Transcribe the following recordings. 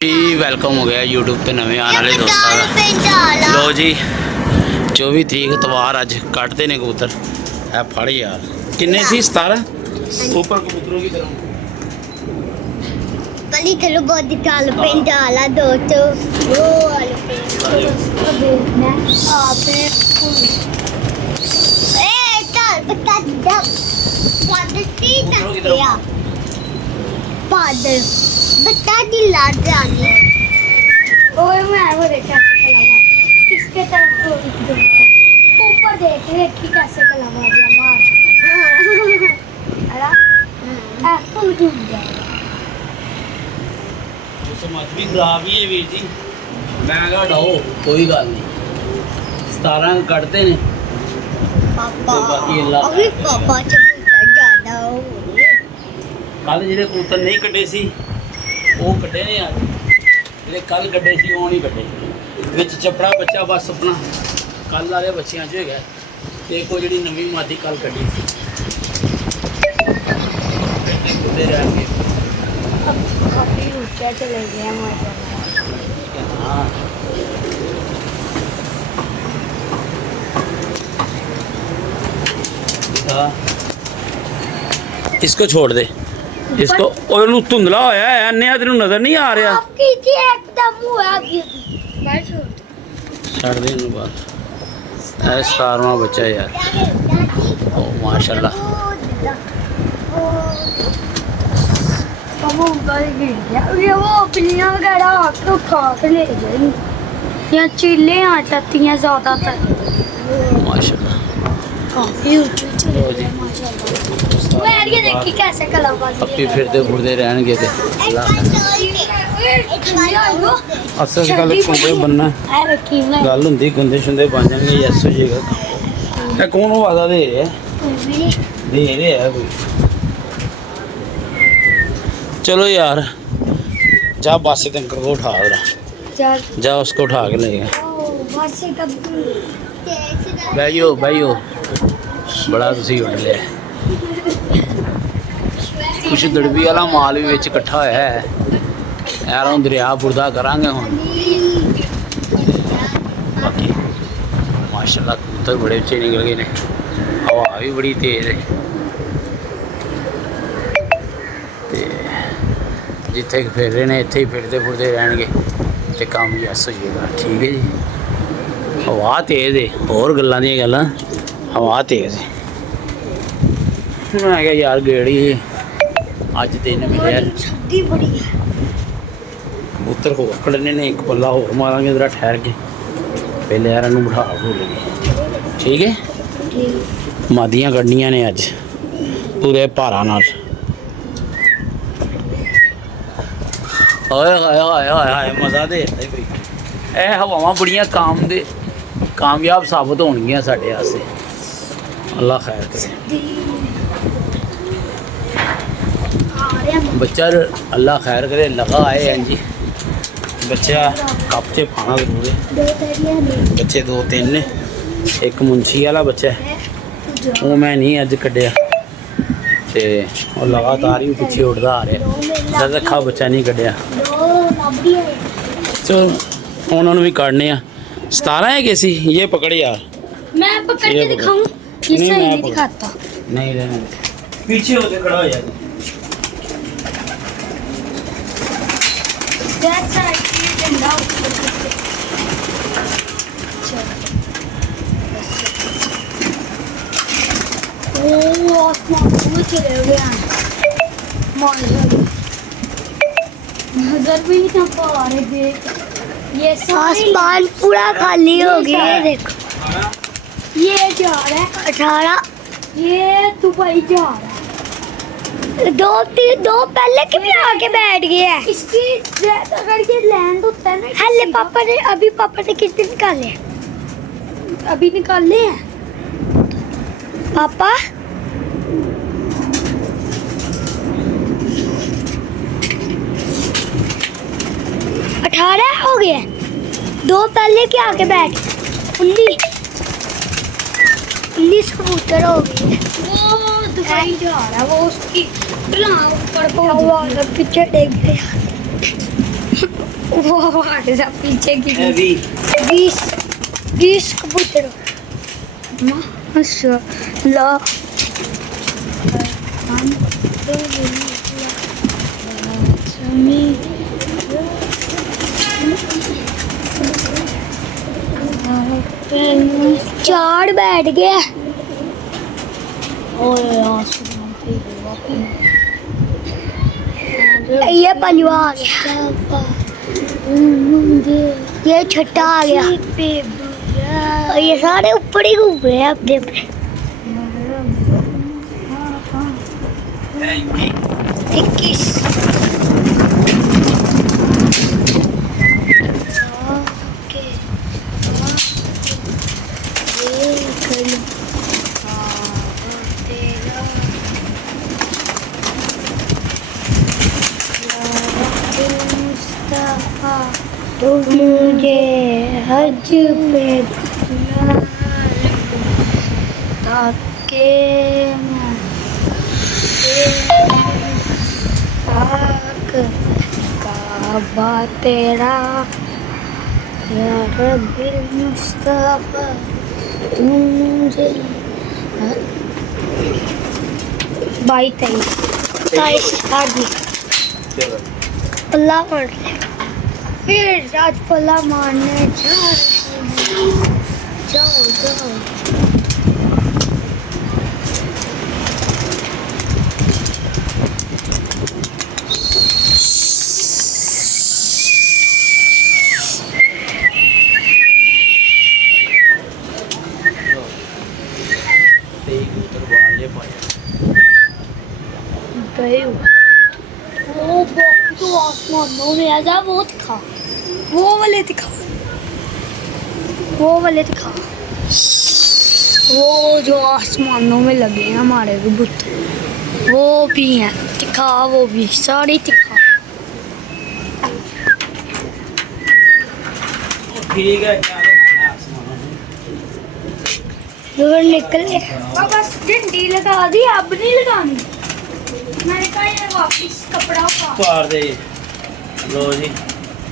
जी welcome हो गया YouTube पे नवे आने वाले दोस्तों का। लो जी 24 तरीक इतवार अज कटते ने कबूतर है फड़ यार किन्ने सी 17 ऊपर कबूतरों की तरह पली चलो बहुत काल पेंट आला दोस्तों वो वाले देखना आपने ए चल बता दब पॉजिटिव तकिया पादर बता दी लाड जानी ओए मैं वो देखा कलावा किसके तरफ ऊपर देख कि कैसे कलावा दिया मार अरे एप्पल टूट जाएगा समझ भी खराब ही है वीर जी मैं कहा डाओ कोई गल नहीं 17 कटते ने पापा बाकी अल्लाह अभी पापा चबूता ज्यादा हो कल ਜਿਹੜੇ ਕਬੂਤਰ ਨਹੀਂ ਕੱਢੇ ਸੀ ਉਹ ਕੱਢੇ ਨੇ ਯਾਰ ਜਿਹੜੇ ਕੱਲ ਕੱਢੇ ਸੀ ਉਹ ਨਹੀਂ ਕੱਢੇ ਵਿੱਚ ਚਪੜਾ ਬੱਚਾ ਬਸ ਆਪਣਾ ਕੱਲ ਵਾਲੇ ਬੱਚਿਆਂ 'ਚ ਹੈਗਾ ਤੇ ਕੋਈ ਜਿਹੜੀ ਨਵੀਂ ਮਾਦੀ ਕੱਲ ਕੱਢੀ ਸੀ ਉਹਦੇ ਰਹਿ ਗਏ काफी ऊंचा चले गया माशाल्लाह हाँ इसको छोड़ दे इसको ओनू धुंधला होया है अन्या तेनू नजर नहीं आ रहा आपकी जी एकदम हुआ मैं छोड़ छड़ दे इनू बाहर ऐ 17वां बच्चा यार ओ माशाल्लाह ये वो बिल्लियां वगैरह आपको खा के ले जाएंगी या चीले आ जाती हैं ज़्यादातर माशाल्लाह काफ़ी ऊंचे चले गए माशाल्लाह वो यार ये देखिए कैसे कलाबाजी अपनी फिरते फुरते रहणगे ते असल गल कुंडे बनना गल हुंदी गुंदे शुंदे बन जाएंगे यस हो जाएगा ये कौन वादा दे रहे है कोई चलो यार जा बस के अंकल को उठा दे जा उसको उठा के ले बैठो बैठो बड़ा तुसी उड़ लिया कुछ दड़बी वाला माल भी विच इकट्ठा होया है यार हम दरिया बुरदा करांगे हुण बाकी माशाल्लाह कबूतर बड़े अच्छे निकल गए ने हवा भी बड़ी तेज है जिथे फिर रहे हैं इत्थे ही फिरते फुरते रहणगे ते काम यस हो जाएगा ठीक है जी हवा तेज है होर गल्लां दी गल्लां हवा तेज है मैं क्या यार गेड़ी अज दिन मिले कबूतर होर कड़ने ने एक पल्ला होर मारांगे जरा ठहर के पहले यार इनू बिठा भूलेंगे ठीक है मादियां कड्ढनियां ने अज पूरे भारा नाल हाय हाय हाय हाय हाय मज़ा दे भाई ए हवावां बड़ियां कामयाब साबित होणगियां साडे वास्ते अल्लाह खैर करे बच्चा अल्लाह खैर करे लगा आए हैं जी बच्चा कप च पाना जरूर है बच्चे 2-3 ने एक मुंशी वाला बच्चा है वो मैं नहीं अज कड्ढिया ते और लगातार ही पिछे उड़ता आ रहा रखा बच्चा नहीं कढ़िया चलो उन्होंने भी काटने 17 है कैसी ये पकड़ यार मैं पकड़ के दिखाऊं ये सही नहीं दिखाता नहीं रहने पीछे होके खड़ा हो यार दैट साइड ये डंडा ओ आसमान में चले गए माशाल्लाह नजर भी नहीं पा रहे देख ये आसमान पूरा खाली हो गया है देखो ये जा रहा है 18 ये दुबई जा रहा है दो पहले के भी आके बैठ गए हैं इसकी अगर ये लैंड होता है ना हल्ले पापा ने कितने निकाले हैं अभी निकाले हैं पापा 18 हो गए दो पहले के आके बैठ 19 कबूतर हो गए वो दुबई जा रहा है वो उसकी ऊपर पीछे देख गया वो हमारे साथ पीछे की ਇਹ ਵੀ 20 कबूतर माशाल्लाह चार बैठ गया ये पंजवा आ गया ये छठा आ गया और ये सारे ऊपर ही घूम रहे हैं अपने अपने 21 मुझे हज पे ताकि पाक काबा तेरा या रब्बिल मुस्तफा तू मुझे 22 आगे अल्लाह पढ़ ले फिर आज पल्ला मारने जाओ जाओ गए वो तो आसमानों में आ जा वो दिखा वो वाले दिखा वो जो आसमानों में लगे हैं हमारे कबूतर वो भी हैं दिखा वो भी सारी दिखा ठीक है निकले बस डंडी लगा दी अब नहीं लगानी मैंने कहा ये वापस कपड़ा उतार दे लो जी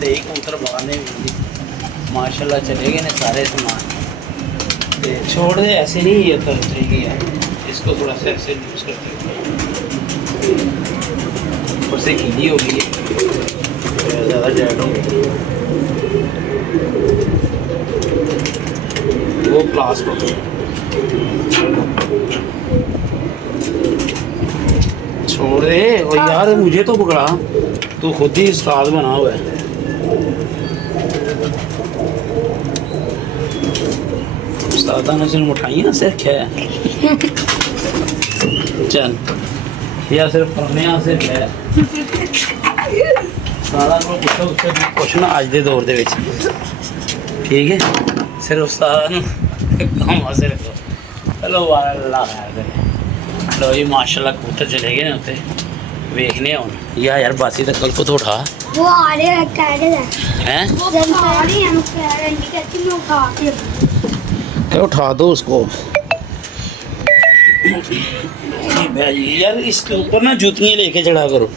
ते कबूतर बाहर भी माशाल्लाह चले गए ने सारे सामान ते छोड़ दे ऐसे नहीं ये उतरेगी है इसको थोड़ा सा ऐसे यूज करते ऊपर से गीली हो गई है ज़्यादा टाइट हो गई वो क्लास पर छोड़ दे और यार मुझे तो पकड़ा तू खुद ही उस्ताद बना हुआ है उस्तादा ने सिर्फ मिठाइयाँ से रखा है चल या सिर्फ पढ़ने से रखा है सारा को पुछो उससे क्वेश्चन आज दे दौर दे विच ठीक है सिर्फ उस्ताद ने काम वास्ते रखो चलो अल्लाह खैर करे लो जी माशाल्लाह कबूतर चले गए ना उत्ते वेखने हुन यार बासी तक कल को तो उठा वो आ रहे हैं कह रहे हैं हैं वो आ रही हैं कह रहे हैं कहती मैं उठा के तो उठा दो उसको यार इसके ऊपर ना जूतियाँ लेके चढ़ा करो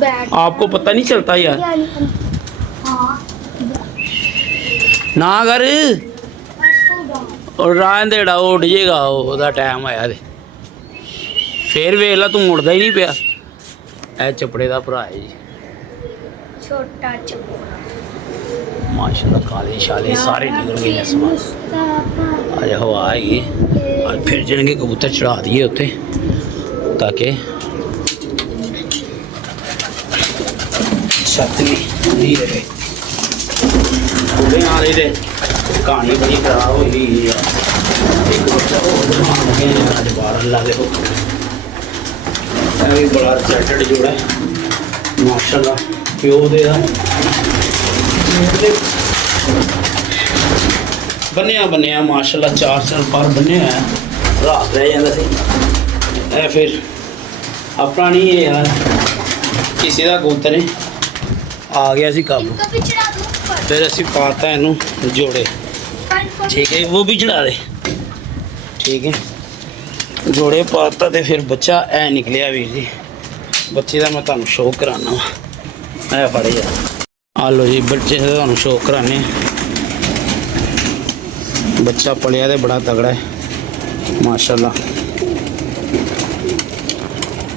बैठ आपको पता नहीं चलता यार हाँ ना कर और रहन दे उड़ जाएगा ਉਹਦਾ ਟਾਈਮ ਆਇਆ ਤੇ ਫੇਰ ਵੇਖ ਲਾ ਤੂੰ ਮੁੜਦਾ ਹੀ ਨਹੀਂ ਪਿਆ ਇਹ ਚਪੜੇ ਦਾ ਭਰਾ ਹੈ ਜੀ छोटा चकोरा माशाल्लाह काले शाले सारे निकल गए आसमान आज हवा आएगी आज फिर जाएंगे कबूतर चढ़ा दिए उत्ते ताकि छत भी नहीं रहे आ रही थे कहानी बड़ी खराब हो गई एक बच्चा और बाहर अल्लाह देखो भी बड़ा सेटेड जोड़ा है माशाल्लाह प्यो दे बनिया बनिया माशाल्लाह 4 साल पर बनिया रात रह जाता सी फिर अपना नहीं है यार किसी का कबूतर आ गया सी काबू फिर असी पाता इनू जोड़े ठीक है वो भी चढ़ा दे ठीक है जोड़े पाता तो फिर बच्चा ऐ निकलिया वीर जी बच्चे का मैं तुहानू शो कराना वा ऐ फड़े यार ਆ ਲੋ ਜੀ ਬੱਚੇ ਦਾ ਤੁਹਾਨੂੰ ਸ਼ੌਕ ਕਰਾਣੇ। ਬੱਚਾ ਪਲਿਆ ਤੇ ਬੜਾ ਤਗੜਾ ਹੈ ਮਾਸ਼ਾਅੱਲਾ।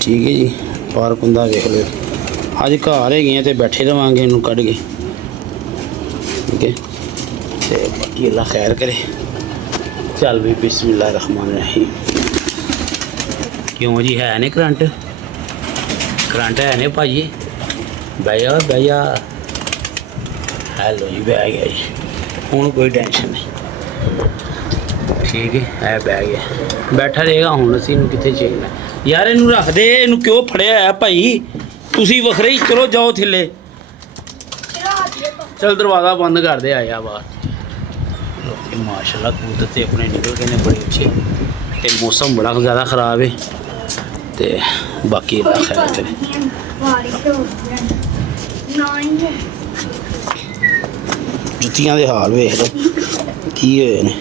ਠੀਕ ਹੈ ਜੀ, ਪਾਰਕ ਹੁੰਦਾ ਵੇਖ ਲਓ। ਅੱਜ ਘਰ ਹੈਗੇ ਆ ਤੇ ਬੈਠੇ ਰਵਾਂਗੇ ਇਹਨੂੰ ਕੱਢ ਕੇ। ਠੀਕ ਹੈ ਤੇ ਬਾਕੀ ਅੱਲਾ ਖੈਰ ਕਰੇ। ਚੱਲ ਵੀ ਬਿਸਮਿल्लाह रहमान रहीम। क्यों जी है नहीं करंट? करंट है नहीं भाई? भैया भैया हेलो जी, बह गया जी, हूँ कोई टेंशन नहीं। ठीक है बह गया, बैठा रहेगा। हूँ असी इनू कितने चेकना यार, इनू रख दे। इनू क्यों फड़िया है भाई? तुसी वखरे ही चलो, जाओ थले। चल दरवाज़ा बंद कर दे, आया बाहर। माशाल्लाह कबूतर तो अपने निकल गए हैं बड़े अच्छे। तो मौसम बड़ा ज़्यादा ख़राब है तो बाकी अल्लाह खैर करे। जुत्तियां दे हाल वेख लो की होए ने।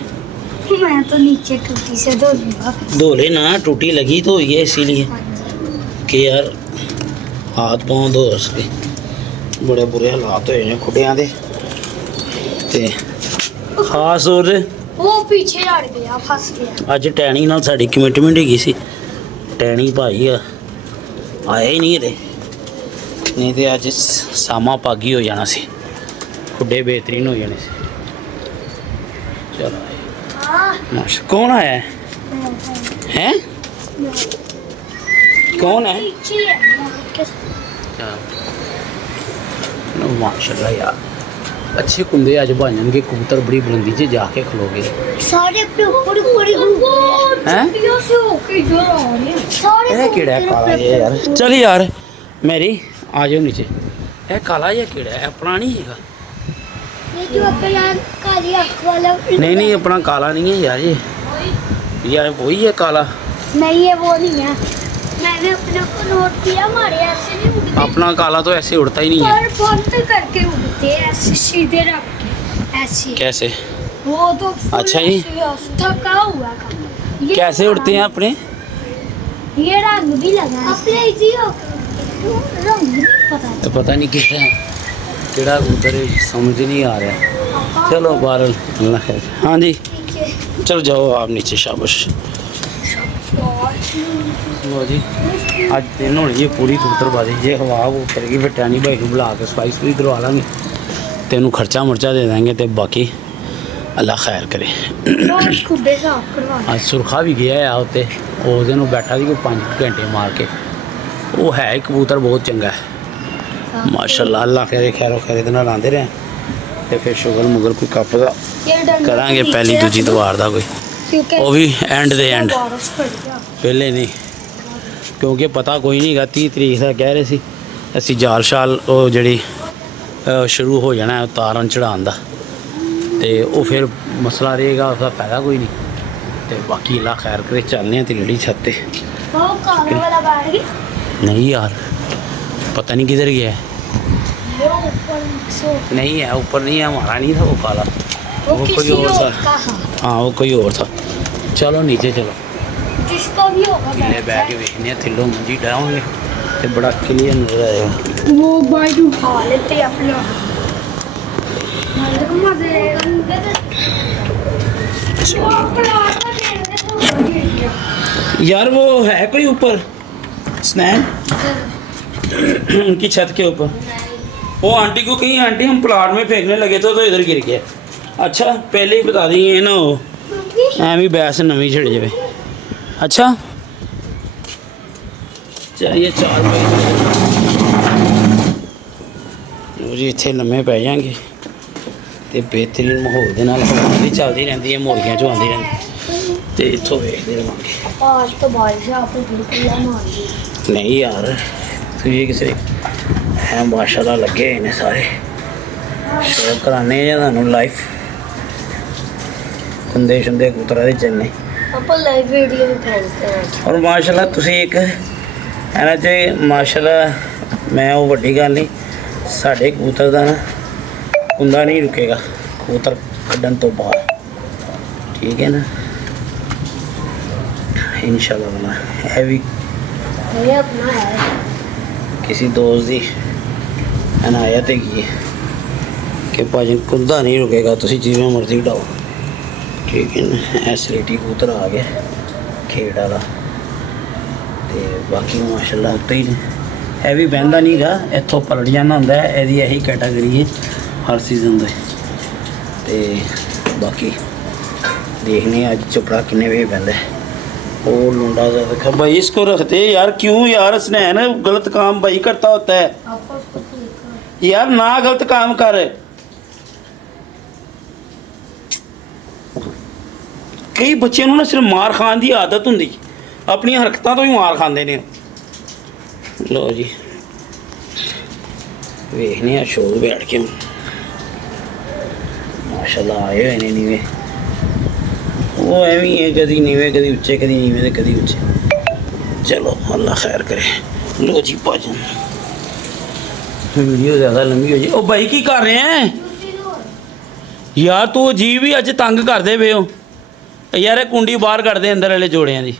मैं तो नीचे टूटी से धो लूंगा। धो ले ना, टूटी लगी तो हुई है इसीलिए कि यार हाथ पाँव धो सके। बड़े बुरे हालात होए ने खुडियां दे ते खास और वो पीछे हट गया, फंस गया। अज टैनी नाल साडी कमिटमेंट हैगी सी। टैनी भाई आया ही नहीं, नहीं तो अज सामा पागी हो जाना सी, खुडे बेहतरीन हो जाने से। चलो माशा। कौन आया है? हैं? कौन है? माशाल्लाह यार अच्छे कुंदे अज बन जाएंगे। कबूतर बड़ी बुलंदी से जाके खलोगे सारे अपने ऊपर ऊपर हैं। ये कीड़ा है काला ये यार। चल यार मेरी आ जाओ नीचे। ये काला या कीड़ा है? अपना नहीं है? ये जो अपना काली आँख वाला। नहीं नहीं अपना काला नहीं है यार, ये यार वही है काला। नहीं है, वो नहीं है। मैंने अपने को नोट किया, हमारे ऐसे नहीं उड़ते। अपना काला तो ऐसे उड़ता ही नहीं है। पर बंद करके उड़ते हैं, ऐसे सीधे रख के ऐसे। कैसे? वो तो अच्छा जी। थका हुआ का। ये कैसे उड़ते हैं अपने? ये रंग भी लगा है अपने इसी रंग नहीं पता। तो पता नहीं कितना केड़ा कबूतर है, समझ नहीं आ रहा। चलो बहरहाल अल्लाह खैर। हाँ जी चलो जाओ आप नीचे, शाबाश। लो जी अज दिन होनी जी पूरी कबूतरबाजी। जे हवा वो करेगी फिर टैनी भाई को बुला के सफाई सफाई करवा लेंगे, तेनों खर्चा मुर्चा दे देंगे तो बाकी अल्लाह खैर करे। खुडे साफ करवा। आज सुरखा भी गया है उत्ते, उस दिन बैठा थी 5 घंटे मार के। वो है ही कबूतर बहुत चंगा है माशाल्लाह। अल्लाह करे खैरो खैर इतना लाते रहे तो फिर शुगर मुगर कोई कप का करांगे पहली दूजी दवार का कोई, वो भी एंड दे एंड, पहले नहीं। क्योंकि पता कोई नहीं गा 30 तरीक का कह रहे सी असी जाल शाल वो जड़ी शुरू हो जाना है तारन चढ़ान का, तो वो फिर मसला रहेगा, उसका फायदा कोई नहीं। तो बाकी अल्लाह खैर करे चलने तिलड़ी छत पे। नहीं यार पता नहीं किधर गया है। नहीं है ऊपर नहीं है, हमारा नहीं था वो काला, वो कोई और था। हाँ वो कोई और था। चलो नीचे चलो, जिसका भी होगा किले बह के देखने थिलो मंजी डाउंगे तो बड़ा क्लियर नजर आएगा। वो बाइक उठा लेते अपना यार। वो है कोई ऊपर स्नैन उनकी छत के ऊपर? वो आंटी को कहीं आंटी हम प्लाट में फेंकने लगे थे तो इधर गिर गया। अच्छा पहले ही बता दिए ना, वो एवं बैस नवी छिड़ जाए। अच्छा चलिए 4 बजे जी इतने लम्हे पै जाएंगे तो बेहतरीन माहौल के नाल हवा भी चलती रहती है, मुर्गियां चो आती रहती तो इतों वेखते रहेंगे। नहीं यार तुझे किसी है माशाल्लाह लगे इन्हें सारे शो कराने थानू लाइफ कुंदे शुंदे कबूतरा दे चलने और माशाल्लाह तुसी एक है ना जे माशाल्लाह मैं वो वड्डी गल नहीं साढ़े कबूतर का ना कुंदा नहीं रुकेगा कबूतर कड्डन तो बाद, ठीक है ना इंशाल्लाह। बना है भी किसी दोस्त की अनायत है कि भाजन कुदा नहीं रुकेगा, तुम जिमें मर्जी उड़ाओ। ठीक है ना। सलेटी कबूतर आ गया खेड़ वाला, तो बाकी माशाल्लाह उत्ते ही है भी बहता नहीं गा, इतों पलट जाना होंगे। यही यही कैटागरी है हर सीजन के। तो बाकी देखने अज चुपड़ा किन्ने बजे बहता है। वो लुंडा सा देखा भाई, इसको रखते यार, क्यों यार, स्नैन गलत काम भाई करता होता है यार, ना गलत काम कर। कई बच्चों ना सिर्फ मार खान की आदत होंगी, अपनी हरकतों तो ही मार खाते हैं। लो जी वेखने शौक बैठ के माशाल्लाह आए हुए ने नीवे। वो एवं है, कभी नीवे कभी उच्चे, कभी नीवे तो कभी उच्चे। चलो अल्लाह खैर करे। लो जी भाजन वीडियो ज़्यादा लंबी हो जी। ओ भाई की कर रहे हैं यार, तू अजीब ही अज तंग करते पे हो यार। कुंडी बाहर कट दे, अंदर वाले जोड़ियां की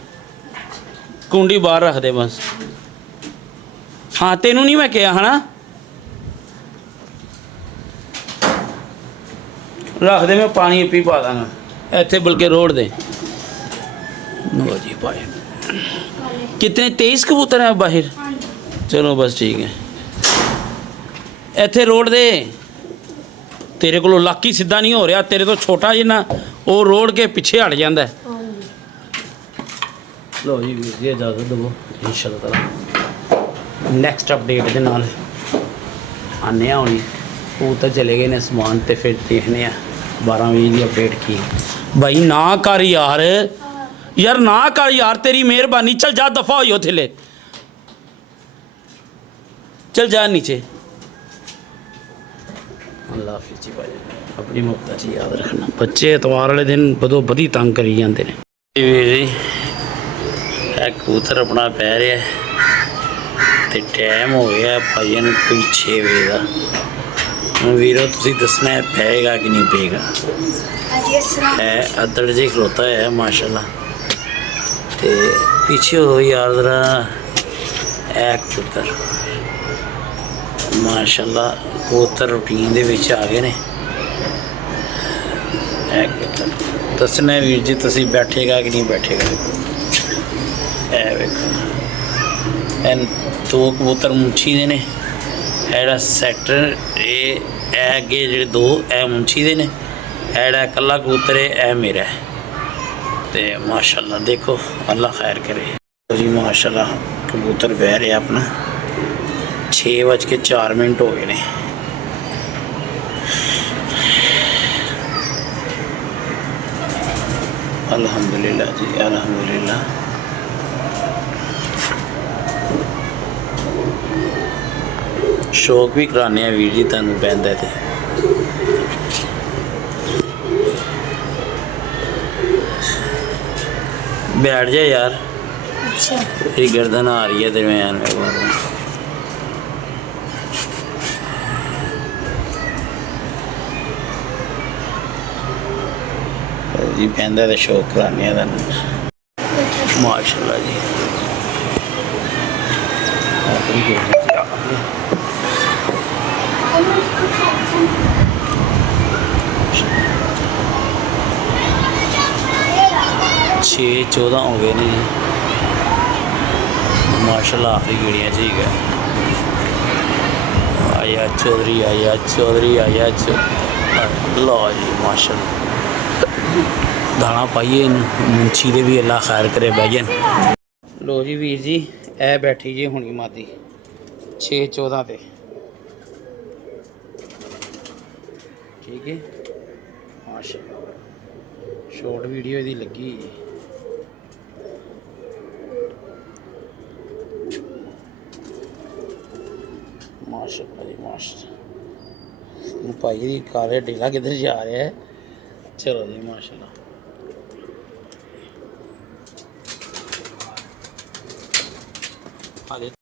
कुंडी बाहर रख दे बस। हाँ तेनू नहीं मैं कहा है ना, रख दे, मैं पानी पी पा दाँगा इतने, बल्कि रोड दे। लो जी भाई कितने 23 कबूतर हैं बाहर। चलो बस ठीक है, इतने रोड दे। तेरे को लक ही सीधा नहीं हो रहा, तेरे तो छोटा जिन्ना वो रोड के पीछे हट जाता है। लो जी वीर जी इजाजत दो, इंशाअल्लाह ताला नैक्सट अपडेट के नाल आने होनी। कबूतर चले गए ने समान, तो फिर देखने 12-20 की अपडेट की। भाई ना कर यार, यार ना कर यार, तेरी मेहरबानी। चल जा, दफा हो थले, चल जा नीचे। अल्लाह हाफिज़ जी भाई, अपनी ममता जी याद रखना। बच्चे इतवार वाले दिन बदो बदी तंग करी जाते हैं। जी कबूतर अपना पै रहा है, तो टाइम हो गया भाई कोई 6 बजे का। हूँ वीरो तुसी दसना है पेगा कि नहीं पेगा। है अदड़ जी खलोता है माशाल्लाह। तो पीछे हो यार जरा कबूतर माशाल्लाह, कबूतर रूटीन दे विच आ गए ने। कबूतर दसना है वीर जी तुसी बैठेगा कि नहीं बैठेगा। वेखो दो कबूतर मुंछी दे ने, एड़ा सैक्टर ए अगे जेह्ड़े दो ए मुंछी दे ने, एड़ा कल्ला कबूतर है मेरा है। तो माशाल्लाह देखो अल्लाह खैर करे जी। माशाल्लाह कबूतर बह रहे अपना 6:04 हो गए ने। अल्हम्दुलिल्लाह जी अल्हम्दुलिल्लाह। शौक भी कराने वीर जी तुहानू पैंदा ते। बैठ जा यार, अच्छा तेरी गर्दन आ रही है दरम्यान में। जी पैंदा तो शौक कराने तुहानू माशाल्लाह जी। छे 14 हो गए नहीं माशाल्लाह, आखिरी गिड़ियाँ च ही गए। आया चौधरी आया चौधरी आया लो जी माशाल्लाह। दाना पाइए मुंछी दे भी अल्लाह खैर करे भाईजन। लो जी वीर जी ए बैठी जी हुणी मादी 6-14 पे। ठीक है माशाल्लाह, शॉर्ट वीडियो दी लगी जी। माशाल्लाह जी माशाल्लाह। भाई दी काले ढीला किधर जा रहा है। चलो जी माशाल्लाह।